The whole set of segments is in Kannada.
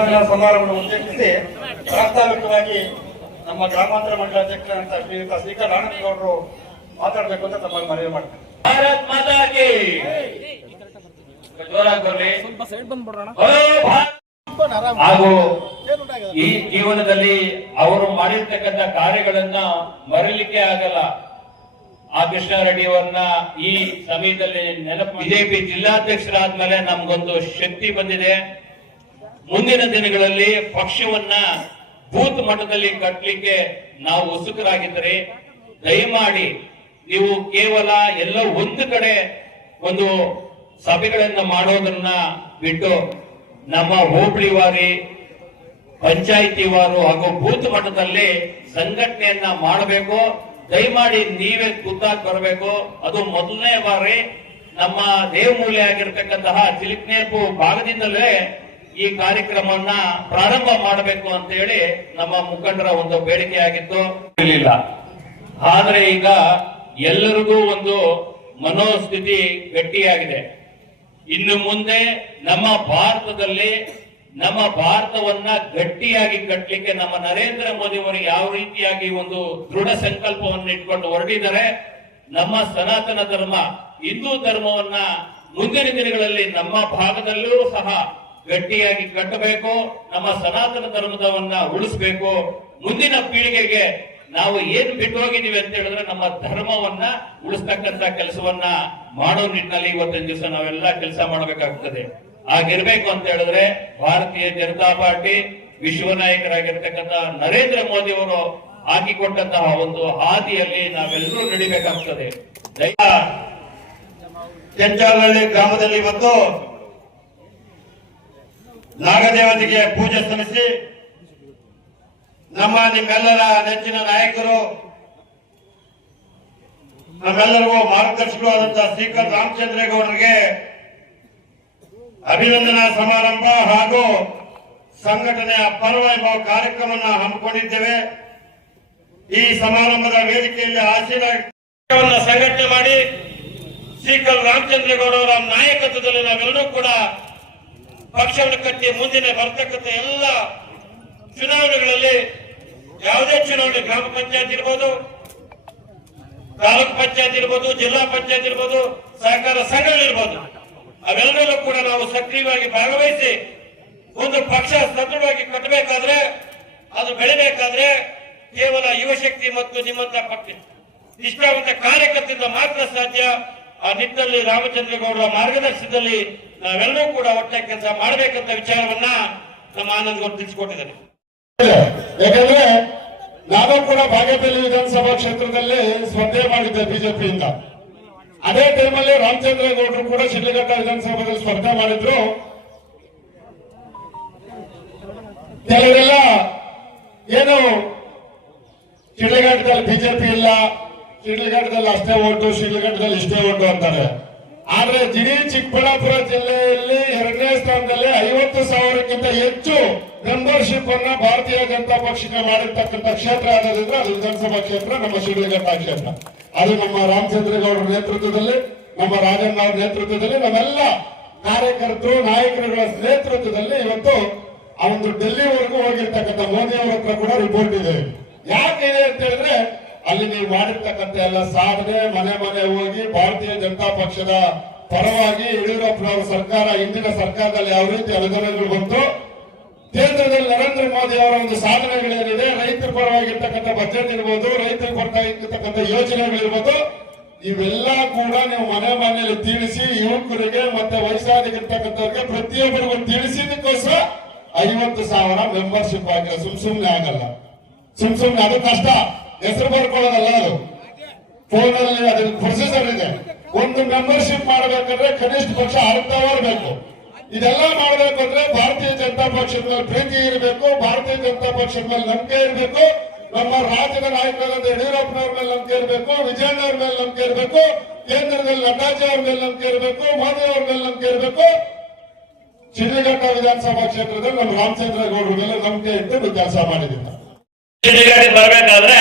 ಸಮಾರಂಭವನ್ನು ಉದ್ದೇಶಿಸಿ ಪ್ರಾಸ್ತಾವಿಕವಾಗಿ ನಮ್ಮ ಗ್ರಾಮಾಂತರ ಮಂಡಲ ಅಧ್ಯಕ್ಷರಂತ ಶ್ರೀಯುತ ಸ್ಪೀಕರ್ ಆನಂದಗೌಡರು ಮಾತಾಡಬೇಕು ಅಂತ ತಮ್ಮ ಮನವಿ ಮಾಡ್ತಾರೆ ಭಾರತ್ ಮಾತಾ ಕಿ ಜೋರಾಗಿ ಬರ್ರಿ. ಹಲೋ ಭಾರತ್. ಹಾಗೂ ಈ ಜೀವನದಲ್ಲಿ ಅವರು ಮಾಡಿರ್ತಕ್ಕಂಥ ಕಾರ್ಯಗಳನ್ನ ಮರಿಲಿಕ್ಕೆ ಆಗಲ್ಲ. ಆ ಕೃಷ್ಣಾರೆಡ್ಡಿ ಅವರನ್ನ ಈ ಸಮಯದಲ್ಲಿ ನೆನಪು ಬಿಜೆಪಿ ಜಿಲ್ಲಾಧ್ಯಕ್ಷರಾದ್ಮೇಲೆ ನಮ್ಗೊಂದು ಶಕ್ತಿ ಬಂದಿದೆ. ಮುಂದಿನ ದಿನಗಳಲ್ಲಿ ಪಕ್ಷವನ್ನ ಬೂತ್ ಮಟ್ಟದಲ್ಲಿ ಕಟ್ಟಲಿಕ್ಕೆ ನಾವು ಉತ್ಸುಕರಾಗಿದ್ದರೆ, ದಯಮಾಡಿ ನೀವು ಕೇವಲ ಎಲ್ಲ ಒಂದು ಕಡೆ ಒಂದು ಸಭೆಗಳನ್ನ ಮಾಡೋದನ್ನ ಬಿಟ್ಟು ನಮ್ಮ ಹೋಬಳಿ ವಾರಿ ಪಂಚಾಯಿತಿ ವಾರು ಹಾಗೂ ಬೂತ್ ಮಟ್ಟದಲ್ಲಿ ಸಂಘಟನೆಯನ್ನ ಮಾಡಬೇಕು. ದಯಮಾಡಿ ನೀವೇ ಖುದ್ದಾಗಿ ಬರಬೇಕು. ಅದು ಮೊದಲನೇ ಬಾರಿ ನಮ್ಮ ದೇವಮೂಲೆ ಆಗಿರ್ತಕ್ಕಂತಹ ಚಿಲಿಕ್ನೇಪು ಭಾಗದಿಂದಲೇ ಈ ಕಾರ್ಯಕ್ರಮವನ್ನ ಪ್ರಾರಂಭ ಮಾಡಬೇಕು ಅಂತ ಹೇಳಿ ನಮ್ಮ ಮುಖಂಡರ ಒಂದು ಬೇಡಿಕೆ ಆಗಿತ್ತು. ಇರಲಿಲ್ಲ. ಆದ್ರೆ ಈಗ ಎಲ್ಲರಿಗೂ ಒಂದು ಮನೋಸ್ಥಿತಿ ಗಟ್ಟಿಯಾಗಿದೆ. ಇನ್ನು ಮುಂದೆ ನಮ್ಮ ಭಾರತದಲ್ಲಿ, ನಮ್ಮ ಭಾರತವನ್ನ ಗಟ್ಟಿಯಾಗಿ ಕಟ್ಟಲಿಕ್ಕೆ ನಮ್ಮ ನರೇಂದ್ರ ಮೋದಿ ಅವರು ಯಾವ ರೀತಿಯಾಗಿ ಒಂದು ದೃಢ ಸಂಕಲ್ಪವನ್ನು ಇಟ್ಕೊಂಡು ಹೊರಟಿದ್ದಾರೆ, ನಮ್ಮ ಸನಾತನ ಧರ್ಮ, ಹಿಂದೂ ಧರ್ಮವನ್ನ ಮುಂದಿನ ದಿನಗಳಲ್ಲಿ ನಮ್ಮ ಭಾಗದಲ್ಲೂ ಸಹ ಗಟ್ಟಿಯಾಗಿ ಕಟ್ಟಬೇಕು, ನಮ್ಮ ಸನಾತನ ಧರ್ಮದವನ್ನ ಉಳಿಸ್ಬೇಕು. ಮುಂದಿನ ಪೀಳಿಗೆಗೆ ನಾವು ಏನ್ ಬಿಟ್ಟು ಹೋಗಿದೀವಿ ಅಂತ ಹೇಳಿದ್ರೆ ನಮ್ಮ ಧರ್ಮವನ್ನ ಉಳಿಸ್ತಕ್ಕಂತ ಕೆಲಸವನ್ನ ಮಾಡೋ ನಿಟ್ಟಿನಲ್ಲಿ ಇವತ್ತಿನ ದಿವಸ ನಾವೆಲ್ಲ ಕೆಲಸ ಮಾಡಬೇಕಾಗ್ತದೆ. ಆಗಿರ್ಬೇಕು ಅಂತ ಹೇಳಿದ್ರೆ ಭಾರತೀಯ ಜನತಾ ಪಾರ್ಟಿ ವಿಶ್ವ ನಾಯಕರಾಗಿರ್ತಕ್ಕಂಥ ನರೇಂದ್ರ ಮೋದಿ ಅವರು ಹಾಕಿಕೊಟ್ಟಂತಹ ಒಂದು ಹಾದಿಯಲ್ಲಿ ನಾವೆಲ್ಲರೂ ನಡಿಬೇಕಾಗ್ತದೆ. ಚಂಚಾಲಹಳ್ಳಿ ಗ್ರಾಮದಲ್ಲಿ ಇವತ್ತು ನಾಗದೇವತೆಗೆ ಪೂಜೆ ಸಲ್ಲಿಸಿ ನಮ್ಮ ನಿಮ್ಮೆಲ್ಲರ ನೆಚ್ಚಿನ ನಾಯಕರು, ನಮ್ಮೆಲ್ಲರಿಗೂ ಮಾರ್ಗದರ್ಶಕರು ಆದಂತಹ ಸ್ಪೀಕರ್ ರಾಮಚಂದ್ರೇಗೌಡರಿಗೆ ಅಭಿನಂದನಾ ಸಮಾರಂಭ ಹಾಗೂ ಸಂಘಟನೆಯ ಪರ್ವ ಎಂಬ ಕಾರ್ಯಕ್ರಮವನ್ನು ಹಮ್ಮಿಕೊಂಡಿದ್ದೇವೆ. ಈ ಸಮಾರಂಭದ ವೇದಿಕೆಯಲ್ಲಿ ಆಶೀರ್ವಾದ ಸಂಘಟನೆ ಮಾಡಿ ಸ್ಪೀಕರ್ ರಾಮಚಂದ್ರೇಗೌಡ ಅವರ ನಾಯಕತ್ವದಲ್ಲಿ ನಾವೆಲ್ಲರೂ ಕೂಡ ಪಕ್ಷವನ್ನು ಕಟ್ಟಿ ಮುಂದಿನ ಬರ್ತಕ್ಕಂಥ ಎಲ್ಲ ಚುನಾವಣೆಗಳಲ್ಲಿ ಯಾವುದೇ ಚುನಾವಣೆ ಗ್ರಾಮ ಪಂಚಾಯತ್ ಇರ್ಬೋದು, ತಾಲೂಕ್ ಪಂಚಾಯತ್ ಇರ್ಬೋದು, ಜಿಲ್ಲಾ ಪಂಚಾಯತ್ ಇರ್ಬೋದು, ಸಹಕಾರ ಸಂಘಗಳಿರ್ಬೋದು ಅವೆಲ್ಲರಲ್ಲೂ ಕೂಡ ನಾವು ಸಕ್ರಿಯವಾಗಿ ಭಾಗವಹಿಸಿ ಒಂದು ಪಕ್ಷ ಸದೃಢವಾಗಿ ಕಟ್ಟಬೇಕಾದ್ರೆ, ಅದು ಬೆಳಿಬೇಕಾದ್ರೆ ಕೇವಲ ಯುವಶಕ್ತಿ ಮತ್ತು ನಿಮ್ಮಂತ ಪಕ್ಷ. ನಿಷ್ಠಾವಂತ ಕಾರ್ಯಕರ್ತರಿಂದ ಮಾತ್ರ ಸಾಧ್ಯ. ಆ ನಿಟ್ಟಿನಲ್ಲಿ ರಾಮಚಂದ್ರೇಗೌಡರ ಮಾರ್ಗದರ್ಶನದಲ್ಲಿ ನಾವೆಲ್ಲರೂ ಕೂಡ ಒಟ್ಟಾಗಿ ಕೆಲಸ ಮಾಡಬೇಕಂತ ವಿಚಾರವನ್ನ ನಮ್ಮ ಆನಂದ್ ಗೌಡ ತಿಳಿಸಿಕೊಟ್ಟಿದ್ದಾರೆ. ಯಾಕಂದ್ರೆ ನಾನು ಕೂಡ ಬಾಗೇಪಲ್ಲಿ ವಿಧಾನಸಭಾ ಕ್ಷೇತ್ರದಲ್ಲಿ ಸ್ಪರ್ಧೆ ಮಾಡಿದ್ದೆ ಬಿಜೆಪಿಯಿಂದ. ಅದೇ ಟೈಮಲ್ಲಿ ರಾಮಚಂದ್ರೇಗೌಡರು ಕೂಡ ಶಿಡ್ಲಘಟ್ಟ ವಿಧಾನಸಭಾದಲ್ಲಿ ಸ್ಪರ್ಧೆ ಮಾಡಿದ್ರು. ಕೆಲವರೆಲ್ಲ ಏನು ಶಿಡ್ಲಘಟ್ಟದಲ್ಲಿ ಬಿಜೆಪಿ ಇಲ್ಲ ಅಷ್ಟೇ ಓಟು ಶಿಡ್ಲಘಟ್ಟದಲ್ಲಿ ಇಷ್ಟೇ ಓಟು ಅಂತಾರೆ. ಆದ್ರೆ ಜಿಡಿ ಚಿಕ್ಕಬಳ್ಳಾಪುರ ಜಿಲ್ಲೆಯಲ್ಲಿ ಎರಡನೇ ಸ್ಥಾನದಲ್ಲಿ ಐವತ್ತು ಸಾವಿರಕ್ಕಿಂತ ಹೆಚ್ಚು ಮೆಂಬರ್ಶಿಪ್ ಅನ್ನ ಭಾರತೀಯ ಜನತಾ ಪಕ್ಷಕ್ಕೆ ಮಾಡಿರ್ತಕ್ಕಂಥ ಕ್ಷೇತ್ರ ಯಾವ್ದಾದ್ರೆ ಅದು ವಿಧಾನಸಭಾ ಕ್ಷೇತ್ರ, ನಮ್ಮ ಶಿಡ್ಲಘಟ್ಟ ಕ್ಷೇತ್ರ. ಅದು ನಮ್ಮ ರಾಮಚಂದ್ರೇಗೌಡರ ನೇತೃತ್ವದಲ್ಲಿ, ನಮ್ಮ ರಾಜಣ್ಣ ಅವರ ನೇತೃತ್ವದಲ್ಲಿ, ನಮ್ಮೆಲ್ಲ ಕಾರ್ಯಕರ್ತರು, ನಾಯಕರುಗಳ ನೇತೃತ್ವದಲ್ಲಿ ಇವತ್ತು ಆ ಒಂದು ಡೆಲ್ಲಿವರೆಗೂ ಹೋಗಿರ್ತಕ್ಕಂಥ ಮೋದಿ ಅವರ ಹತ್ರ ಕೂಡ ರಿಪೋರ್ಟ್ ಇದೆ. ಯಾಕೆ ಇದೆ ಅಂತ ಹೇಳಿದ್ರೆ ಅಲ್ಲಿ ನೀವು ಮಾಡಿರ್ತಕ್ಕಂಥ ಎಲ್ಲ ಸಾಧನೆ, ಮನೆ ಮನೆ ಹೋಗಿ ಭಾರತೀಯ ಜನತಾ ಪಕ್ಷದ ಪರವಾಗಿ ಯಡಿಯೂರಪ್ಪನವರ ಸರ್ಕಾರ, ಹಿಂದಿನ ಸರ್ಕಾರದಲ್ಲಿ ಯಾವ ರೀತಿ ಅನುದಾನಗಳು ಬಂತು, ಕೇಂದ್ರದಲ್ಲಿ ನರೇಂದ್ರ ಮೋದಿ ಅವರ ಒಂದು ಸಾಧನೆಗಳೇನಿದೆ, ರೈತರ ಪರವಾಗಿರ್ತಕ್ಕಂಥ ಬಜೆಟ್ ಇರ್ಬೋದು ರೈತರಿಗೆ ಕೊಡ್ತಾ ಇರ್ತಕ್ಕಂಥ ಯೋಜನೆಗಳಿರ್ಬೋದು, ಇವೆಲ್ಲ ಕೂಡ ನೀವು ಮನೆ ಮನೆಯಲ್ಲಿ ತಿಳಿಸಿ, ಯುವಕರಿಗೆ ಮತ್ತೆ ವಯಸ್ಸಾದಿಗಿರ್ತಕ್ಕಂಥವ್ರಿಗೆ ಪ್ರತಿಯೊಬ್ಬರಿಗೂ ತಿಳಿಸಿದಕ್ಕೋಸ್ಕರ ಐವತ್ತು ಸಾವಿರ ಮೆಂಬರ್ಶಿಪ್ ಆಗಿಲ್ಲ ಸುಮ್ ಸುಮ್ನೆ ಆಗಲ್ಲ. ಸುಮ್ ಸುಮ್ನೆ ಅದು ಕಷ್ಟ. ಹೆಸರು ಬರ್ಕೊಳ್ಳೋದಲ್ಲ ಅದು. ಫೋನ್ ಅಲ್ಲಿ ಅದಕ್ಕೆ ಪ್ರೊಸೀಜರ್ ಇದೆ. ಒಂದು ಮೆಂಬರ್ಶಿಪ್ ಮಾಡಬೇಕಂದ್ರೆ ಕನಿಷ್ಠ ಪಕ್ಷ ಅವರ್ ಬೇಕು. ಇದೆಲ್ಲ ಮಾಡಬೇಕಂದ್ರೆ ಭಾರತೀಯ ಜನತಾ ಪಕ್ಷದ ಮೇಲೆ ಪ್ರೀತಿ ಇರಬೇಕು, ಭಾರತೀಯ ಜನತಾ ಪಕ್ಷದ ಮೇಲೆ ನಂಬಿಕೆ ಇರಬೇಕು, ನಮ್ಮ ರಾಜ್ಯದ ನಾಯಕರಾದ ಯಡಿಯೂರಪ್ಪನವ್ರ ಮೇಲೆ ನಂಬಿಕೆ ಇರಬೇಕು ವಿಜಯಣ್ಣ ಅವ್ರ ಮೇಲೆ ನಂಬಿಕೆ ಇರಬೇಕು, ಕೇಂದ್ರದಲ್ಲಿ ನಡ್ಡಾಜಿ ಅವ್ರ ಮೇಲೆ ನಂಬಿಕೆ ಇರಬೇಕು ಮೋದಿ ಅವ್ರ ಮೇಲೆ ನಂಬಿಕೆ ಇರಬೇಕು. ಶಿಡ್ಲಘಟ್ಟ ವಿಧಾನಸಭಾ ಕ್ಷೇತ್ರದಲ್ಲಿ ನಮ್ಮ ರಾಮಚಂದ್ರ ಗೌಡ್ರ ಮೇಲೆ ನಂಬಿಕೆ ಇಟ್ಟು ಕೆಲಸ ಶಿಡ್ಲಘಟ್ಟಕ್ಕೆ ಬರ್ಬೇಕಾದ್ರೆ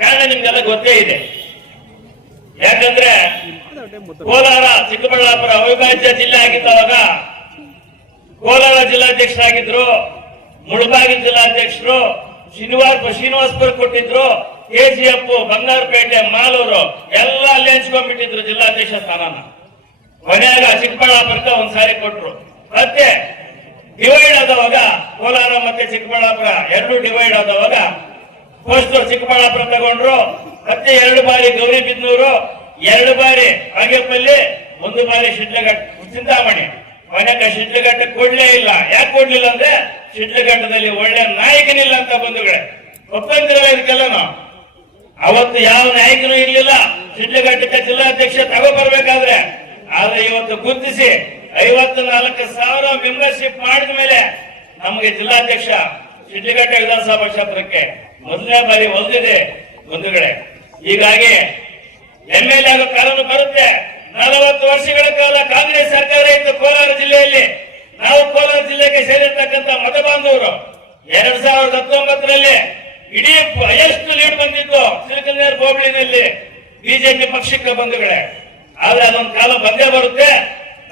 ಕಾರಣ ನಿಮ್ಗೆಲ್ಲ ಗೊತ್ತೇ ಇದೆ ಯಾಕಂದ್ರೆ ಕೋಲಾರ, ಚಿಕ್ಕಬಳ್ಳಾಪುರ ಅವಿಭಾಜ್ಯ ಜಿಲ್ಲೆ ಆಗಿದ್ದವಾಗ ಕೋಲಾರ ಜಿಲ್ಲಾಧ್ಯಕ್ಷರಾಗಿದ್ರು ಮುಳಬಾಗಿ ಜಿಲ್ಲಾಧ್ಯಕ್ಷರು ಶ್ರೀನಿವಾಸ ಶ್ರೀನಿವಾಸ್ಪುರ್ ಕೊಟ್ಟಿದ್ರು ಕೆಜಿಎಫ್ ಬಂಗಾರಪೇಟೆ, ಮಾಲೂರು, ಎಲ್ಲ ಅಲ್ಲಿ ಹಂಚ್ಕೊಂಡ್ಬಿಟ್ಟಿದ್ರು ಜಿಲ್ಲಾಧ್ಯಕ್ಷ ಸ್ಥಾನನ. ಮನೆಯಾಗ ಚಿಕ್ಕಬಳ್ಳಾಪುರಕ್ಕೆ ಒಂದ್ಸಾರಿ ಕೊಟ್ರು. ಮತ್ತೆ ಡಿವೈಡ್ ಆದವಾಗ ಕೋಲಾರ ಮತ್ತೆ ಚಿಕ್ಕಬಳ್ಳಾಪುರ, ಎರಡು ಡಿವೈಡ್ ಆದವಾಗ ಫಸ್ಟ್ ಚಿಕ್ಕಬಳ್ಳಾಪುರ ತಗೊಂಡ್ರು. ಮತ್ತೆ ಎರಡು ಬಾರಿ ಗೌರಿಬಿದ್ನೂರು ಎರಡು ಬಾರಿ ಬಾಗೇಪಲ್ಲಿ ಒಂದು ಬಾರಿ ಶಿಡ್ಲಘಟ್ಟ ಚಿಂತಾಮಣಿ. ಕೊನೆಗೆ ಶಿಡ್ಲಘಟ್ಟ ಕೊಡ್ಲೇ ಇಲ್ಲ. ಯಾಕೆ ಕೊಡ್ಲಿಲ್ಲ ಅಂದ್ರೆ ಶಿಡ್ಲಘಟ್ಟದಲ್ಲಿ ಒಳ್ಳೆ ನಾಯಕನಿಲ್ಲ ಅಂತ ಬಂಧುಗಳೇ. ಒಪ್ಪಂದಿರಲ್ಲ ಇದಕ್ಕೆಲ್ಲ ಅವತ್ತು ಯಾವ ನಾಯಕನೂ ಇರ್ಲಿಲ್ಲ. ಶಿಡ್ಲಘಟ್ಟಕ್ಕೆ ಜಿಲ್ಲಾಧ್ಯಕ್ಷ ತಗೋಬರ್ಬೇಕಾದ್ರೆ ಆದ್ರೆ ಇವತ್ತು ಗುರುತಿಸಿ ಐವತ್ತು ನಾಲ್ಕು ಸಾವಿರ ಮೆಂಬರ್ಶಿಪ್ ಮಾಡಿದ ಮೇಲೆ ನಮಗೆ ಜಿಲ್ಲಾಧ್ಯಕ್ಷ ಶಿಡ್ಲಘಟ್ಟ ವಿಧಾನಸಭಾ ಕ್ಷೇತ್ರಕ್ಕೆ ಮೊದಲನೇ ಬಾರಿ ಒಲ್ದಿದೆ ಬಂಧುಗಳೇ. ಹೀಗಾಗಿ ಎಂ ಎಲ್ ಆಗೋ ಕಾಲನು ಬರುತ್ತೆ. ನಲವತ್ತು ವರ್ಷಗಳ ಕಾಲ ಕಾಂಗ್ರೆಸ್ ಸರ್ಕಾರ ಇತ್ತು ಕೋಲಾರ ಜಿಲ್ಲೆಯಲ್ಲಿ. ನಾವು ಕೋಲಾರ ಜಿಲ್ಲೆಗೆ ಸೇರಿರ್ತಕ್ಕಂಥ ಮತ ಬಾಂಧವರು ಎರಡ್ ಸಾವಿರದ ಹತ್ತೊಂಬತ್ತರಲ್ಲಿ ಇಡೀ ಎಷ್ಟು ಲೀಡ್ ಬಂದಿತ್ತು ಸಿರಿಕಲ್ನೇರ್ ಹೋಬಳಿನಲ್ಲಿ ಬಿಜೆಪಿ ಪಕ್ಷಕ್ಕೆ ಬಂಧುಗಳೇ. ಆದ್ರೆ ಅದೊಂದು ಕಾಲ ಬಂದೇ ಬರುತ್ತೆ.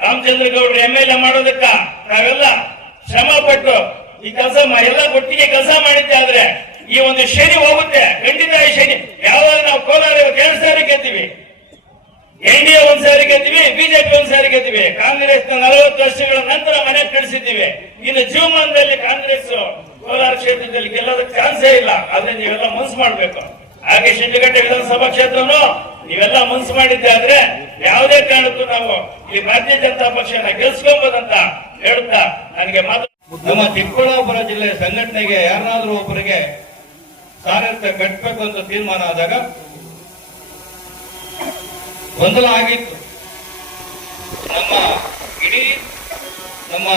ರಾಮಚಂದ್ರ ಗೌಡ್ರು ಎಂ ಎಲ್ ಎ ಮಾಡೋದಕ್ಕ ನಾವೆಲ್ಲ ಶ್ರಮ ಪಟ್ಟು ಈ ಕೆಲಸ ಎಲ್ಲ ಒಟ್ಟಿಗೆ ಕೆಲಸ ಮಾಡಿದ್ದೆ ಆದ್ರೆ ಈ ಒಂದು ಶನಿ ಹೋಗುತ್ತೆ, ಖಂಡಿತ ಈ ಶನಿ. ಯಾವಾಗ ನಾವು ಕೋಲಾರ ಎರಡು ಸಾರಿ ಗೆದ್ದಿವಿ. ಎನ್ ಡಿ ಎ ಒಂದ್ ಸಾರಿ ಗೆದ್ದಿವಿ ಬಿಜೆಪಿ ಒಂದ್ ಸಾರಿ ಗೆದ್ದಿವಿ. ಕಾಂಗ್ರೆಸ್ ನಲವತ್ತು ವರ್ಷಗಳ ನಂತರ ಮನೆ ಕಳಿಸಿದ್ದೀವಿ ಇನ್ನು ಜೀವಮಾನದಲ್ಲಿ ಕಾಂಗ್ರೆಸ್ ಕೋಲಾರ ಕ್ಷೇತ್ರದಲ್ಲಿ ಗೆಲ್ಲೋದಕ್ಕೆ ಚಾನ್ಸೇ ಇಲ್ಲ. ಆದ್ರೆ ನೀವೆಲ್ಲ ಮನ್ಸು ಮಾಡ್ಬೇಕು. ಹಾಗೆ ಶಿಡ್ಲಘಟ್ಟ ವಿಧಾನಸಭಾ ಕ್ಷೇತ್ರನು ನೀವೆಲ್ಲ ಮನ್ಸು ಮಾಡಿದ್ದೆ ಆದ್ರೆ ಯಾವುದೇ ಕಾರಣಕ್ಕೂ ನಾವು ಈ ಭಾರತೀಯ ಜನತಾ ಪಕ್ಷನ ಗೆಲ್ಸ್ಕೊಬೋದಂತ ಹೇಳುತ್ತಾ ನನಗೆ ಮಾತು. ನಮ್ಮ ಚಿಕ್ಕಬಳ್ಳಾಪುರ ಜಿಲ್ಲೆ ಸಂಘಟನೆಗೆ ಯಾರನ್ನಾದ್ರೂ ಒಬ್ಬರಿಗೆ ಸಾರಥ್ಯ ಕಟ್ಟಬೇಕು ಅಂತ ತೀರ್ಮಾನ ಆದಾಗ ಗೊಂದಲ ಆಗಿತ್ತು ನಮ್ಮ ಇಡೀ ನಮ್ಮ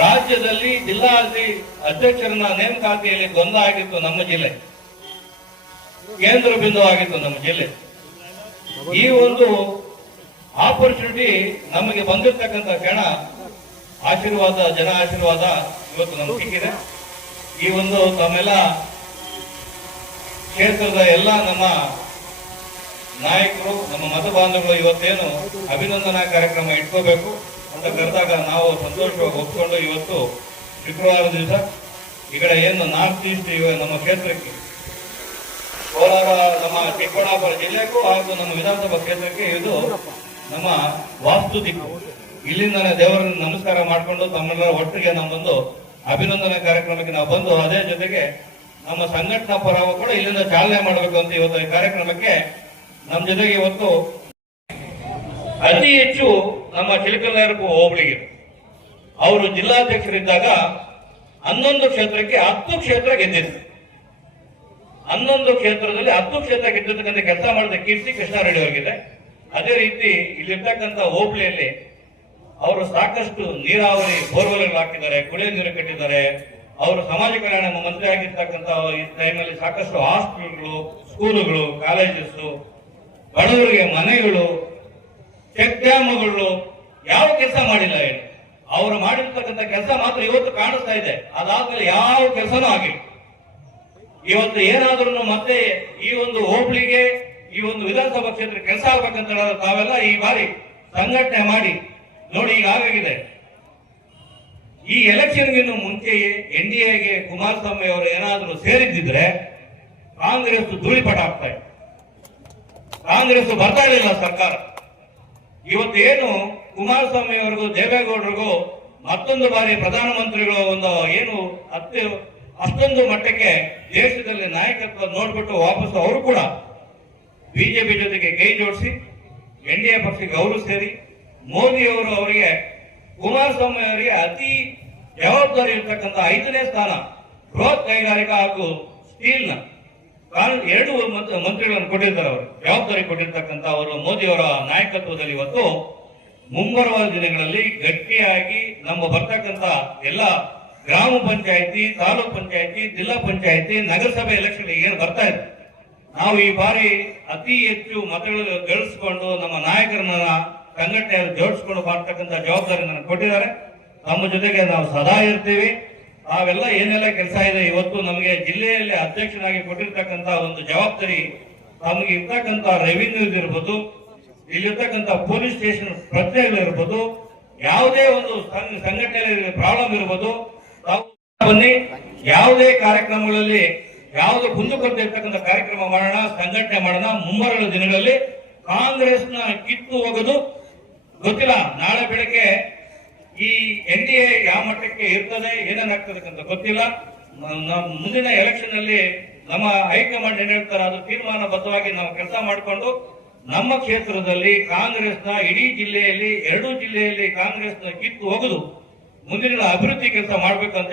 ರಾಜ್ಯದಲ್ಲಿ ಜಿಲ್ಲಾ ಅಧ್ಯಕ್ಷರನ್ನ ನೇಮಕಾತಿಯಲ್ಲಿ ಗೊಂದಲ ಆಗಿತ್ತು ನಮ್ಮ ಜಿಲ್ಲೆ. ಕೇಂದ್ರ ಬಿಂದು ಆಗಿತ್ತು ನಮ್ಮ ಜಿಲ್ಲೆ. ಈ ಒಂದು ಆಪರ್ಚುನಿಟಿ ನಮಗೆ ಬಂದಿರತಕ್ಕಂಥ ಕ್ಷಣ ಆಶೀರ್ವಾದ, ಜನ ಆಶೀರ್ವಾದ ಇವತ್ತು ನಮ್ಗೆ ಸಿಕ್ಕಿದೆ. ಈ ಒಂದು ತಮ್ಮೆಲ್ಲ ಕ್ಷೇತ್ರದ ಎಲ್ಲ ನಮ್ಮ ನಾಯಕರು, ನಮ್ಮ ಮತ ಬಾಂಧವರು ಇವತ್ತೇನು ಅಭಿನಂದನಾ ಕಾರ್ಯಕ್ರಮ ಇಟ್ಕೋಬೇಕು ಅಂತ ಕರೆದಾಗ ನಾವು ಸಂತೋಷವಾಗಿ ಒಪ್ಕೊಂಡು ಇವತ್ತು ಶುಕ್ರವಾರ ದಿವಸ ಈ ಕಡೆ ಏನು ನಾರ್ತ್ ಈಸ್ಟ್ ನಮ್ಮ ಕ್ಷೇತ್ರಕ್ಕೆ, ಕೋಲಾರ ನಮ್ಮ ಚಿಕ್ಕಬಳ್ಳಾಪುರ ಜಿಲ್ಲೆಗೂ ಹಾಗೂ ನಮ್ಮ ವಿಧಾನಸಭಾ ಕ್ಷೇತ್ರಕ್ಕೆ ಇದು ನಮ್ಮ ವಾಸ್ತು ದಿಕ್ಕು. ಇಲ್ಲಿಂದ ದೇವರನ್ನ ನಮಸ್ಕಾರ ಮಾಡಿಕೊಂಡು ತಮ್ಮೆಲ್ಲರ ಒಟ್ಟಿಗೆ ನಾವು ಬಂದು ಅಭಿನಂದನಾ ಕಾರ್ಯಕ್ರಮಕ್ಕೆ ನಾವು ಬಂದು ಅದೇ ಜೊತೆಗೆ ನಮ್ಮ ಸಂಘಟನಾ ಪರವ ಕೂಡ ಇಲ್ಲಿಂದ ಚಾಲನೆ ಮಾಡಬೇಕು ಅಂತ ಇವತ್ತು ಈ ಕಾರ್ಯಕ್ರಮಕ್ಕೆ ನಮ್ಮ ಜೊತೆಗೆ ಇವತ್ತು ಅತಿ ಹೆಚ್ಚು ನಮ್ಮ ಚಿಲಕಲ್ಲೇರಕು ಹೋಬಳಿಗೆ. ಅವರು ಜಿಲ್ಲಾಧ್ಯಕ್ಷರಿದ್ದಾಗ ಹನ್ನೊಂದು ಕ್ಷೇತ್ರಕ್ಕೆ ಹತ್ತು ಕ್ಷೇತ್ರ ಗೆದ್ದಿದ್ರು. ಹನ್ನೊಂದು ಕ್ಷೇತ್ರದಲ್ಲಿ ಹತ್ತು ಕ್ಷೇತ್ರ ಗೆದ್ದಿರ್ತಕ್ಕಂಥ ಕೆಲಸ ಮಾಡಿದ ಕೀರ್ತಿ ಕೃಷ್ಣಾರೆಡ್ಡಿ ಅವರಿಗಿದೆ. ಅದೇ ರೀತಿ ಇಲ್ಲಿರ್ತಕ್ಕಂಥ ಹೋಬಳಿಯಲ್ಲಿ ಅವರು ಸಾಕಷ್ಟು ನೀರಾವರಿ ಬೋರ್ವೆಲ್ಗಳು ಹಾಕಿದ್ದಾರೆ, ಕುಡಿಯೋ ನೀರು ಕಟ್ಟಿದ್ದಾರೆ. ಅವರು ಸಮಾಜ ಕಲ್ಯಾಣ ಮಂತ್ರಿ ಆಗಿರ್ತಕ್ಕಂಥ ಈ ಟೈಮಲ್ಲಿ ಸಾಕಷ್ಟು ಹಾಸ್ಪಿಟಲ್ಗಳು ಸ್ಕೂಲುಗಳು ಕಾಲೇಜಸ್ ಬಡವರಿಗೆ ಮನೆಗಳು ಚೆಕ್ ಡ್ಯಾಮ್ಗಳು ಯಾವ ಕೆಲಸ ಮಾಡಿಲ್ಲ ಹೇಳಿ. ಅವರು ಮಾಡಿರ್ತಕ್ಕಂಥ ಕೆಲಸ ಮಾತ್ರ ಇವತ್ತು ಕಾಣಿಸ್ತಾ ಇದೆ. ಅದಾದ್ಮೇಲೆ ಯಾವ ಕೆಲಸನೂ ಆಗಿಲ್ಲ. ಇವತ್ತು ಏನಾದ್ರೂ ಮತ್ತೆ ಈ ಒಂದು ಹೋಬಳಿಗೆ, ಈ ಒಂದು ವಿಧಾನಸಭಾ ಕ್ಷೇತ್ರ ಕೆಲಸ ಆಗ್ಬೇಕಂತ ಹೇಳಿದ್ರೆ ತಾವೆಲ್ಲ ಈ ಬಾರಿ ಸಂಘಟನೆ ಮಾಡಿ. ನೋಡಿ, ಈಗ ಆಗಾಗಿದೆ ಈ ಎಲೆಕ್ಷನ್ಗಿನ್ನು ಮುಂಚೆಯೇ ಎನ್ ಡಿ ಎಗೆ ಕುಮಾರಸ್ವಾಮಿ ಅವರು ಏನಾದರೂ ಸೇರಿದ್ದಿದ್ರೆ ಕಾಂಗ್ರೆಸ್ ಧೂಳಿಪಟ ಆಗ್ತಾ ಇತ್ತು. ಕಾಂಗ್ರೆಸ್ ಬರ್ತಾ ಇರಲಿಲ್ಲ ಸರ್ಕಾರ. ಇವತ್ತೇನು ಕುಮಾರಸ್ವಾಮಿ ಅವರಿಗೂ ದೇವೇಗೌಡರಿಗೂ ಮತ್ತೊಂದು ಬಾರಿ ಪ್ರಧಾನಮಂತ್ರಿಗಳು ಒಂದು ಏನು ಅತ್ಯ ಅಷ್ಟೊಂದು ಮಟ್ಟಕ್ಕೆ ದೇಶದಲ್ಲಿ ನಾಯಕತ್ವ ನೋಡ್ಬಿಟ್ಟು ವಾಪಸ್ ಅವರು ಕೂಡ ಬಿಜೆಪಿ ಜೊತೆಗೆ ಕೈ ಜೋಡಿಸಿ ಎನ್ ಡಿ ಎ ಪಕ್ಷಕ್ಕೆ ಅವರು ಸೇರಿ ಮೋದಿ ಅವರು ಅವರಿಗೆ ಕುಮಾರಸ್ವಾಮಿ ಅವರಿಗೆ ಅತಿ ಜವಾಬ್ದಾರಿ ಇರ್ತಕ್ಕಂಥ ಐದನೇ ಸ್ಥಾನ ಬೃಹತ್ ಕೈಗಾರಿಕಾ ಹಾಗೂ ಸ್ಟೀಲ್ನ. ಎರಡು ಮಂತ್- ಮಂತ್ರಿಗಳನ್ನು ಕೊಟ್ಟಿರ್ತಾರೆ ಅವರು. ಜವಾಬ್ದಾರಿ ಕೊಟ್ಟಿರ್ತಕ್ಕಂಥ ಅವರು ಮೋದಿಯವರ ನಾಯಕತ್ವದಲ್ಲಿ ಇವತ್ತು ಮುಂಬರುವ ದಿನಗಳಲ್ಲಿ ಗಟ್ಟಿಯಾಗಿ ನಮ್ಮ ಬರ್ತಕ್ಕಂಥ ಎಲ್ಲ ಗ್ರಾಮ ಪಂಚಾಯತಿ, ತಾಲೂಕ್ ಪಂಚಾಯತಿ, ಜಿಲ್ಲಾ ಪಂಚಾಯತಿ, ನಗರಸಭೆ ಎಲೆಕ್ಷನ್ ಏನು ಬರ್ತಾ ಇದೆ ನಾವು ಈ ಬಾರಿ ಅತಿ ಹೆಚ್ಚು ಮತಗಳು ಗಳಿಸಿಕೊಂಡು ನಮ್ಮ ನಾಯಕರನ್ನ ಸಂಘಟನೆ ಜೋಡಿಸ್ಕೊಂಡು ಮಾಡ್ತಕ್ಕಂಥ ಜವಾಬ್ದಾರಿ ನನಗೆ ಕೊಟ್ಟಿದ್ದಾರೆ. ನಮ್ಮ ಜೊತೆಗೆ ನಾವು ಸದಾ ಇರ್ತೀವಿ. ನಾವೆಲ್ಲ ಏನೆಲ್ಲ ಕೆಲಸ ಇದೆ, ಇವತ್ತು ನಮಗೆ ಜಿಲ್ಲೆಯಲ್ಲಿ ಅಧ್ಯಕ್ಷನಾಗಿ ಕೊಟ್ಟಿರ್ತಕ್ಕಂಥ ಒಂದು ಜವಾಬ್ದಾರಿ ತಮಗೆ ಇರ್ತಕ್ಕಂಥ ರೆವಿನ್ಯೂ ಇರ್ಬೋದು, ಇಲ್ಲಿರ್ತಕ್ಕಂಥ ಪೊಲೀಸ್ ಸ್ಟೇಷನ್ ಪ್ರತ್ಯೇಕಗಳಿರ್ಬೋದು ಯಾವುದೇ ಒಂದು ಸಂಘ- ಸಂಘಟನೆಯಲ್ಲಿ ಪ್ರಾಬ್ಲಮ್ ಇರ್ಬೋದು ಬನ್ನಿ, ಯಾವುದೇ ಕಾರ್ಯಕ್ರಮಗಳಲ್ಲಿ ಯಾವುದೇ ಕುಂದುಕೊರತೆ ಇರ್ತಕ್ಕಂಥ ಕಾರ್ಯಕ್ರಮ ಮಾಡೋಣ, ಸಂಘಟನೆ ಮಾಡೋಣ, ಮುಂಬರುವ ದಿನಗಳಲ್ಲಿ ಕಾಂಗ್ರೆಸ್ನ ಕಿತ್ತು ಹೋಗೋದು ಗೊತ್ತಿಲ್ಲ. ನಾಳೆ ಬೆಳಗ್ಗೆ ಈ ಎನ್ ಡಿ ಎ ಯಾವ ಮಟ್ಟಕ್ಕೆ ಇರ್ತದೆ ಏನೇನಾಗ್ತದೆ ಅಂತ ಗೊತ್ತಿಲ್ಲ. ಮುಂದಿನ ಎಲೆಕ್ಷನ್ ಅಲ್ಲಿ ನಮ್ಮ ಹೈಕಮಾಂಡ್ ಏನ್ ಹೇಳ್ತಾರೆ, ಅದು ತೀರ್ಮಾನಬದ್ಧವಾಗಿ ನಾವು ಕೆಲಸ ಮಾಡಿಕೊಂಡು ನಮ್ಮ ಕ್ಷೇತ್ರದಲ್ಲಿ ಕಾಂಗ್ರೆಸ್ನ ಇಡೀ ಜಿಲ್ಲೆಯಲ್ಲಿ, ಎರಡೂ ಜಿಲ್ಲೆಯಲ್ಲಿ ಕಾಂಗ್ರೆಸ್ನ ಕಿತ್ತು ಹೋಗುದು, ಮುಂದಿನ ಅಭಿವೃದ್ಧಿ ಕೆಲಸ ಮಾಡ್ಬೇಕಂತ